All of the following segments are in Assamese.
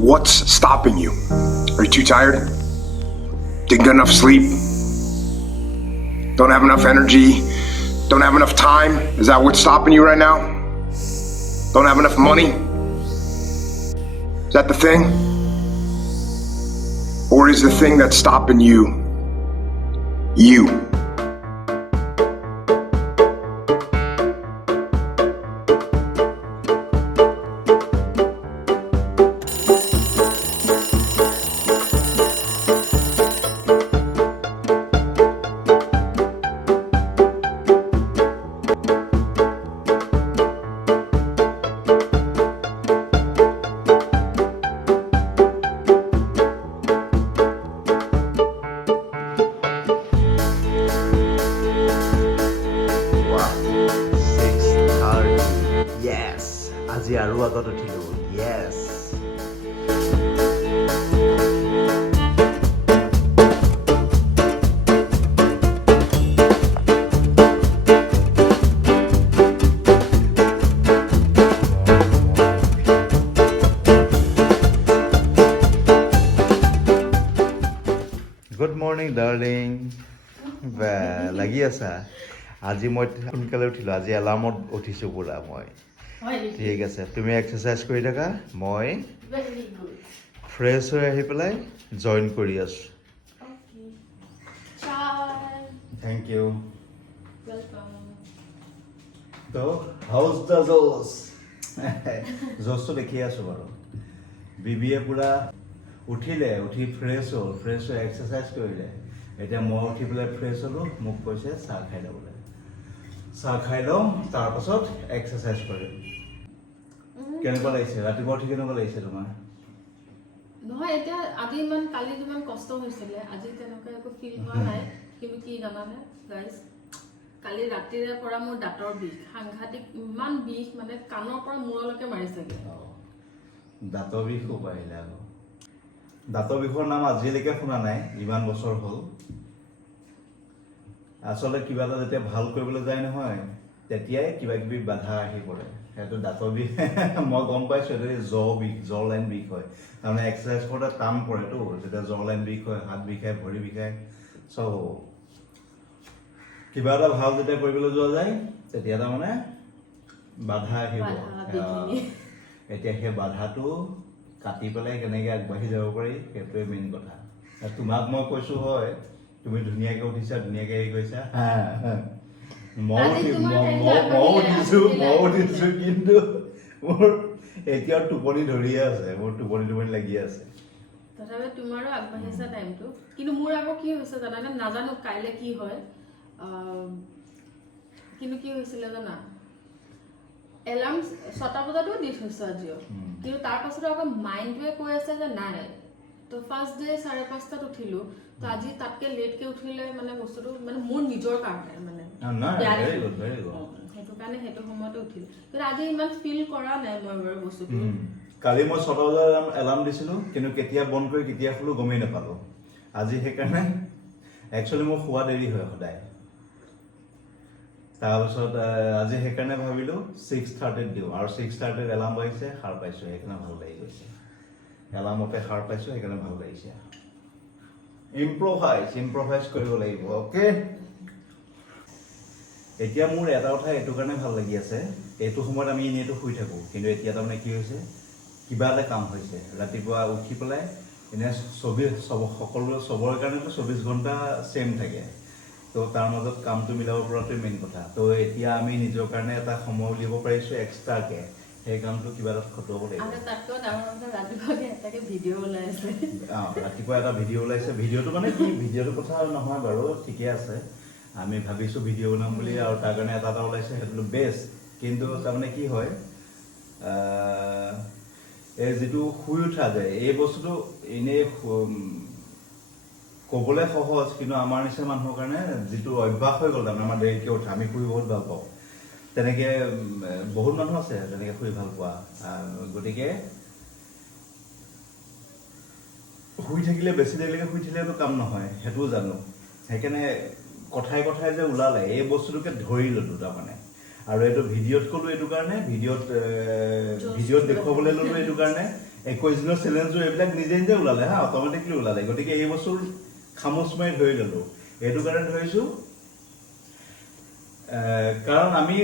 What's stopping you? Are you too tired? Didn't get enough sleep? Don't have enough energy? Don't have enough time? Is that what's stopping you right now? Don't have enough money? Is that the thing? Or is the thing that's stopping you, you? আজি আৰু আগত উঠিলো yes Good morning darling লাগি আছা আজি মই সোনকালে উঠিলো আজি এলাৰ্মত উঠিছো পুৰা মই ঠিক আছে তুমি এক্সাৰসাইজ কৰি থাকা মই ফ্ৰেছ হৈ আহি পেলাই জয়েন কৰি আছো Thank you Welcome So how's the Josh Josh তো দেখি আছো বাৰু বিবিয়ে পুৰা উঠিলে উঠি ফ্ৰেছ হৈ এক্সাৰসাইজ কৰিলে এতিয়া মই উঠি পেলাই ফ্ৰেছ হলো মোক কৈছে চাহ খাই ল'বলৈ চাহ খাই লওঁ তাৰপাছত এক্সাৰসাইজ কৰিম কেনেকুৱা লাগিছে ৰাতিপুৱা উঠি কেনেকুৱা লাগিছে তোমাৰ নহয় এতিয়া আজি ইমান কালি ইমান কষ্ট হৈছিলে আজি তেনেকুৱা একো ফিল হোৱা নাই কিন্তু কি জানানে গাইস কালি ৰাতিৰে পৰা মোৰ দাঁতৰ বিষ সাংঘাতিক ইমান বিষ মানে কাণৰ পৰা মূৰলৈকে মাৰিছেগে দাঁতৰ বিষ খুব আহিলে আৰু দাঁতৰ বিষৰ নাম আজিলৈকে শুনা নাই ইমান বছৰ হ'ল আসলে কিবা এটা যেতিয়া ভাল কৰিবলৈ যায় নহয় তেতিয়াই কিবা কিবি বাধা আহি পৰে সেইটো দাঁতৰ বিষ মই গম পাইছো এইটো জ লাইন বিষ হয় তাৰমানে এক্সাৰসাইজ কৰোঁতে টান পৰেতো যেতিয়া জ লাইন বিষ হয় হাত বিষায় ভৰি বিষায় চব কিবা এটা ভাল যেতিয়া কৰিবলৈ যোৱা যায় তেতিয়া তাৰমানে বাধা আহিব এতিয়া সেই বাধাটো কাটি পেলাই কেনেকৈ আগবাঢ়ি যাব পাৰি সেইটোৱে মেইন কথা তোমাক মই কৈছো হয় তুমি ধুনীয়াকৈ উঠিছা ধুনীয়াকৈ হেৰি কৰিছা মই উঠিছো কিন্তু মোৰ এতিয়াও টোপনি ধৰিয়ে আছে মোৰ টোপনি লাগি আছে তথাপি তোমাৰো আগবাঢ়িছে টাইমটো কিন্তু মোৰ আকৌ কি হৈছে জানানে নাজানো কাইলে কি হয় কিন্তু কি হৈছিলে জানা এলাৰ্ম 6টা বজাতো দি থৈছো আজিও কিন্তু তাৰ পাছত আকৌ মাইণ্ডটোৱে কৈ আছে যে নাই তো ফাৰ্ষ্ট ডে 5:30টাত উঠিলো তো আজি তাতকে লেটকে উঠিলে মানে বস্তুটো মানে মোৰ নিজৰ কাৰণে মানে ভেৰি গুড সেইটো কাৰণে সেইটো সময়তে উঠিলো কিন্তু আজি ইমান ফিল কৰা নাই মই বাৰু বস্তুটো কালি মই 6টা বজাত এলাৰ্ম দিছিলো কিন্তু কেতিয়া বন্ধ কৰি কেতিয়া খুলো গমেই নাপালো আজি সেইকাৰণে একচুৱেলি মোৰ শুৱা দেৰি হয় সদায় তাৰপিছত আজি সেইকাৰণে ভাবিলো 6:30 দিওঁ আৰু 6:30 এলাৰ্ম বাজিছে সাৰ পাইছো সেইকাৰণে ভাল লাগি গৈছে এলাৰ্মতে সাৰ পাইছো সেইকাৰণে ভাল লাগিছে ইম্প্ৰভাইজ কৰিব লাগিব ওকে এতিয়া মোৰ এটা কথা এইটো কাৰণে ভাল লাগি আছে এইটো সময়ত আমি এনেইতো শুই থাকো কিন্তু এতিয়া তাৰমানে কি হৈছে কিবা এটা কাম হৈছে ৰাতিপুৱা উঠি পেলাই এনে চবৰে কাৰণেতো 24 ঘণ্টা সেম থাকে তো তাৰ মাজত কামটো মিলাব পৰাটোৱে মেইন কথা তো এতিয়া আমি নিজৰ কাৰণে এটা সময় উলিয়াব পাৰিছো এক্সট্ৰাকে সেই কামটো কিবা এটা খটুৱাব লাগিব আৰু তাতকৈ ডাঙৰ কথা ৰাতিপুৱা এটাকে ভিডিঅ' ওলাইছে ৰাতিপুৱা এটা ভিডিঅ' ওলাইছে ভিডিঅ'টো মানে কি ভিডিঅ'টোৰ কথা নহয় বাৰু ঠিকে আছে আমি ভাবিছো ভিডিঅ' বনাম বুলি আৰু তাৰ কাৰণে এটা ওলাইছে সেইটো বেষ্ট কিন্তু তাৰমানে কি হয় এই যিটো শুই উঠা যায় এই বস্তুটো এনেই ক'বলৈ সহজ কিন্তু আমাৰ নিচিনা মানুহৰ কাৰণে যিটো অভ্যাস হৈ গ'ল তাৰমানে আমাৰ দেৰিকৈ উঠা আমি শুই বহুত ভাল পাওঁ তেনেকে বহুত মানুহ আছে তেনেকে শুই ভাল পোৱা গতিকে শুই থাকিলে বেছি দেৰিলৈকে শুই থাকিলেতো কাম নহয় সেইটোও জানো সেইকাৰণে কথাই কথাই যে ওলালে এই বস্তুটোকে ধৰি ললো তাৰমানে আৰু এইটো ভিডিঅ'ত ক'লো এইটো কাৰণে ভিডিঅ'ত দেখুৱাবলৈ ল'লো এইটো কাৰণে 21 দিনৰ চেলেঞ্জৰ এইবিলাক নিজে নিজে ওলালে হা অট'মেটিকলি ওলালে গতিকে এই বছৰ খামোচ মাৰি ধৰি ল'লো এইটো কাৰণে ধৰিছোঁ কাৰণ আমি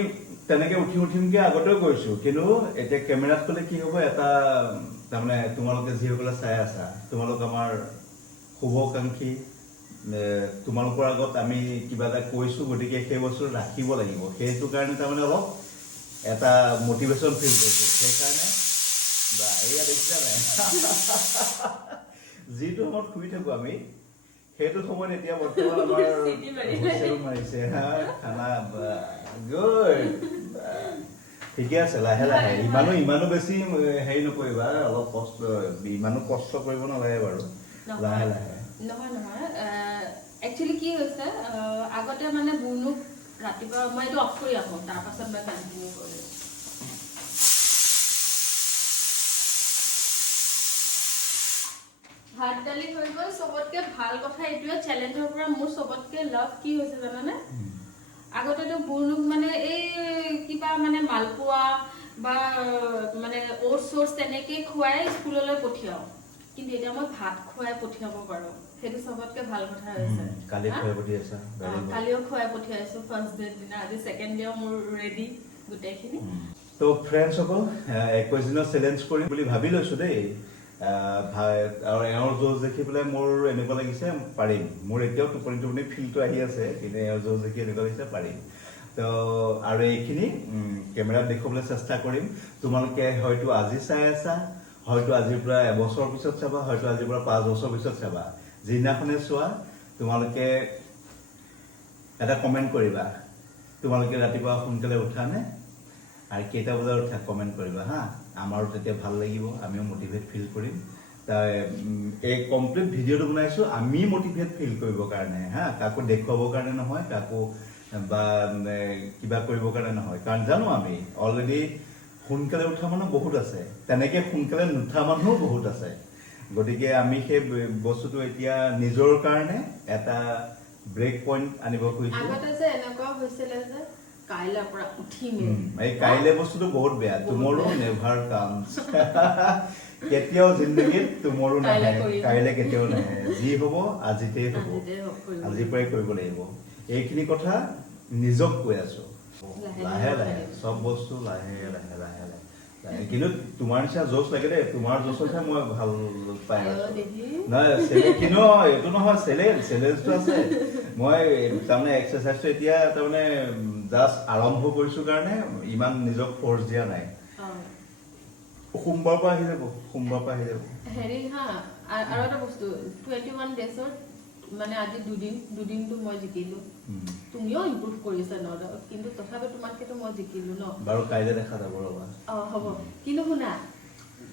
তেনেকে উঠিমকে আগতেও কৈছোঁ কিন্তু এতিয়া কেমেৰাত ক'লে কি হ'ব এটা তাৰমানে তোমালোকে যিসকলে চাই আছা তোমালোক আমাৰ শুভকাংক্ষী তোমালোকৰ আগত আমি কিবা এটা কৈছোঁ গতিকে সেই বস্তু ৰাখিব লাগিব সেইটো কাৰণে তাৰমানে অলপ এটা মটিভেশ্যন ফিল কৰিছোঁ সেইকাৰণে বা এয়া দেখিছা নাই যিটো সময়ত শুই থাকোঁ আমি সেইটো সময়ত এতিয়া বৰ্তমান আমাৰ হুইচেল মাৰিছে খানা গুড ঠিকে আছে লাহে লাহে ইমানো বেছি হেৰি নকৰিবা অলপ কষ্ট ইমানো কষ্ট কৰিব নালাগে বাৰু লাহে লাহে নহয় একচুৱেলি কি হৈছে আগতে মানে বুনুক ৰাতিপুৱা মই এইটো অফ কৰি আহোঁ তাৰ পাছত মই কণ্টিনিউ কৰিলোঁ ভাত দালি হৈ গ'ল চবতকে ভাল কথা এইটোৱে চেলেঞ্জৰ পৰা মোৰ চবতকে লাভ কি হৈছে জানানে আগতেতো বুনুক মানে এই কিবা মানে মালপোৱা বা মানে ওটছ তেনেকে খুৱাই স্কুললৈ পঠিয়াও কিন্তু এতিয়া মই ভাত খুৱাই পঠিয়াব পাৰোঁ সেইটো চবতকে ভাল কথা হৈছে কালিও খুৱাই পঠিয়াইছোঁ ফাৰ্ষ্ট ডে দিনা আজি ছেকেণ্ড ডে মোৰ ৰেডি গোটেইখিনি তো ফ্ৰেণ্ডসকল 21 দিনৰ চেলেঞ্জ কৰিম বুলি ভাবি লৈছোঁ দেই আৰু এওঁৰ য'জ দেখি পেলাই মোৰ এনেকুৱা লাগিছে পাৰিম মোৰ এতিয়াও টোপনি ফিলটো আহি আছে কিন্তু এওঁৰ য'জ দেখি এনেকুৱা লাগিছে পাৰিম তো আৰু এইখিনি কেমেৰাত দেখুৱাবলৈ চেষ্টা কৰিম তোমালোকে হয়তো আজি চাই আছা হয়তো আজিৰ পৰা এবছৰ পিছত চাবা হয়তো আজিৰ পৰা 5 বছৰ পিছত চাবা যিদিনাখনে চোৱা তোমালোকে এটা কমেণ্ট কৰিবা তোমালোকে ৰাতিপুৱা সোনকালে উঠা নে আৰু কেইটা বজাত উঠা কমেণ্ট কৰিবা হা আমাৰো তেতিয়া ভাল লাগিব আমিও মটিভেট ফিল কৰিম এই কমপ্লিট ভিডিঅ'টো বনাইছোঁ আমি মটিভেট ফিল কৰিবৰ কাৰণে হা কাকো দেখুৱাবৰ কাৰণে নহয় কাকো বা কিবা কৰিবৰ কাৰণে নহয় কাৰণ জানো আমি অলৰেডি সোনকালে উঠা মানুহ বহুত আছে তেনেকে সোনকালে নুঠা মানুহো বহুত আছে গতিকে আমি সেই বস্তুটো এতিয়া নিজৰ কাৰণে এটা ব্ৰেক পইণ্ট আনিব খুজিছোঁ আগতে যে এনেকুৱা হৈছিলে যে কাইলৈ পৰা উঠিমে এই কাইলে বস্তুটো বহুত বেয়া টুমৰো নেভাৰ কামছ কেতিয়াও জিন্দগীত টুমৰো নাহে কাইলে কেতিয়াও নাহে যি হ'ব আজিতেই হ'ব আজিৰ পৰাই কৰিব লাগিব এইখিনি কথা নিজক কৈ আছো লাহে লাহে চব বস্তু লাহে লাহে লাহে লাহে কিন্তু তোমাৰ নিচিনা জোচ লাগে দেই তোমাৰ জোচতহে মই ভাল পাই আছো নহয় কিন্তু এইটো নহয় চেলেঞ্জটো আছে মই তাৰমানে এক্সাৰচাইজটো এতিয়া তাৰমানে জাষ্ট আৰম্ভ কৰিছোঁ কাৰণে ইমান নিজক ফ'ৰ্চ দিয়া নাই সোমবাৰৰ পৰা আহি যাব হেৰি হা আৰু এটা বস্তু 21 ডেজৰ মানে আজি দুদিনটো মই জিকিলোঁ তুমিও ইম্প্ৰুভ কৰিছা ন কিন্তু তথাপি তোমাতকেতো মই জিকিলোঁ ন বাৰু কাইলৈ দেখা যাব ৰ'বা হ'ব কিন্তু শুনা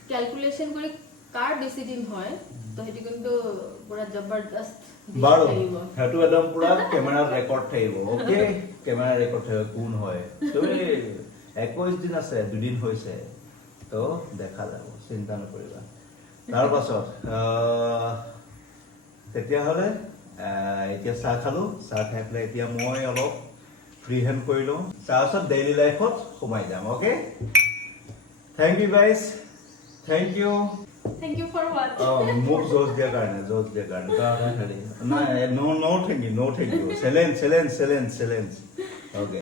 কেলকুলেশ্যন কৰি কাৰ বেছি দিন হয় তো সেইটো কিন্তু পুৰা জবৰদস্ত বাৰু সেইটো একদম পুৰা কেমেৰাত ৰেকৰ্ড থাকিব অ'কে কেমেৰা ৰেকৰ্ড থাকিব কোন হয় তুমি 21 দিন আছে দুদিন হৈছে তো দেখা যাব চিন্তা নকৰিবা তাৰ পাছত তেতিয়াহ'লে এতিয়া চাহ খালোঁ চাহ খাই পেলাই এতিয়া মই অলপ ফ্ৰী হেণ্ড কৰি লওঁ তাৰপাছত ডেইলি লাইফত সোমাই যাম okay thank you guys thank you for ৱাচিং মোক জজ দিয়াৰ কাৰণে নাই no thank you challenge okay